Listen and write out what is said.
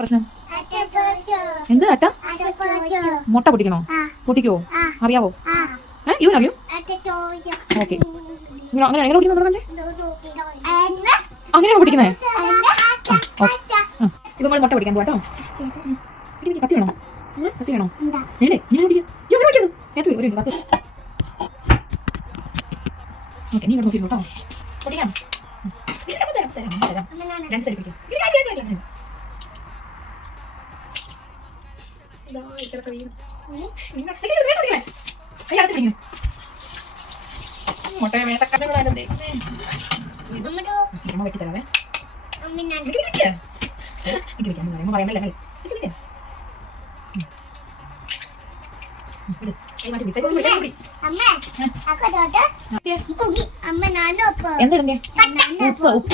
പ്രശ്നം? എന്ത് അട്ട? മുട്ട പൊട്ടിക്കണോ? പൊട്ടിക്കോ? അറിയാവോ? ഇവനറിയോ? ഓക്കെ. അങ്ങനെ എങ്ങനെ പൊട്ടിക്കുന്നു? അങ്ങനെയാണോ പൊട്ടിക്കുന്നേ? ഇപ്പൊ നമ്മൾ മുട്ട പൊട്ടിക്കാൻ പോവാട്ടോ. കത്തി വേണോ? കത്തി വേണോ? വേണ്ടേ? ഞാൻ പൊട്ടിക്കാം. ഒരു കത്ത്. ഓക്കെ, നീ ഇങ്ങോട്ട് നോക്കിയിരുന്നു കേട്ടോ. പൊട്ടിക്കാം. രണ്ട് സൈഡ് പൊട്ടിക്കാം. മുട്ട വേണ്ട കഷ്ണങ്ങളായി വെട്ടിത്തരാവേ. പറയണല്ലേ എന്തിടണ്ടേ? ഉപ്പ്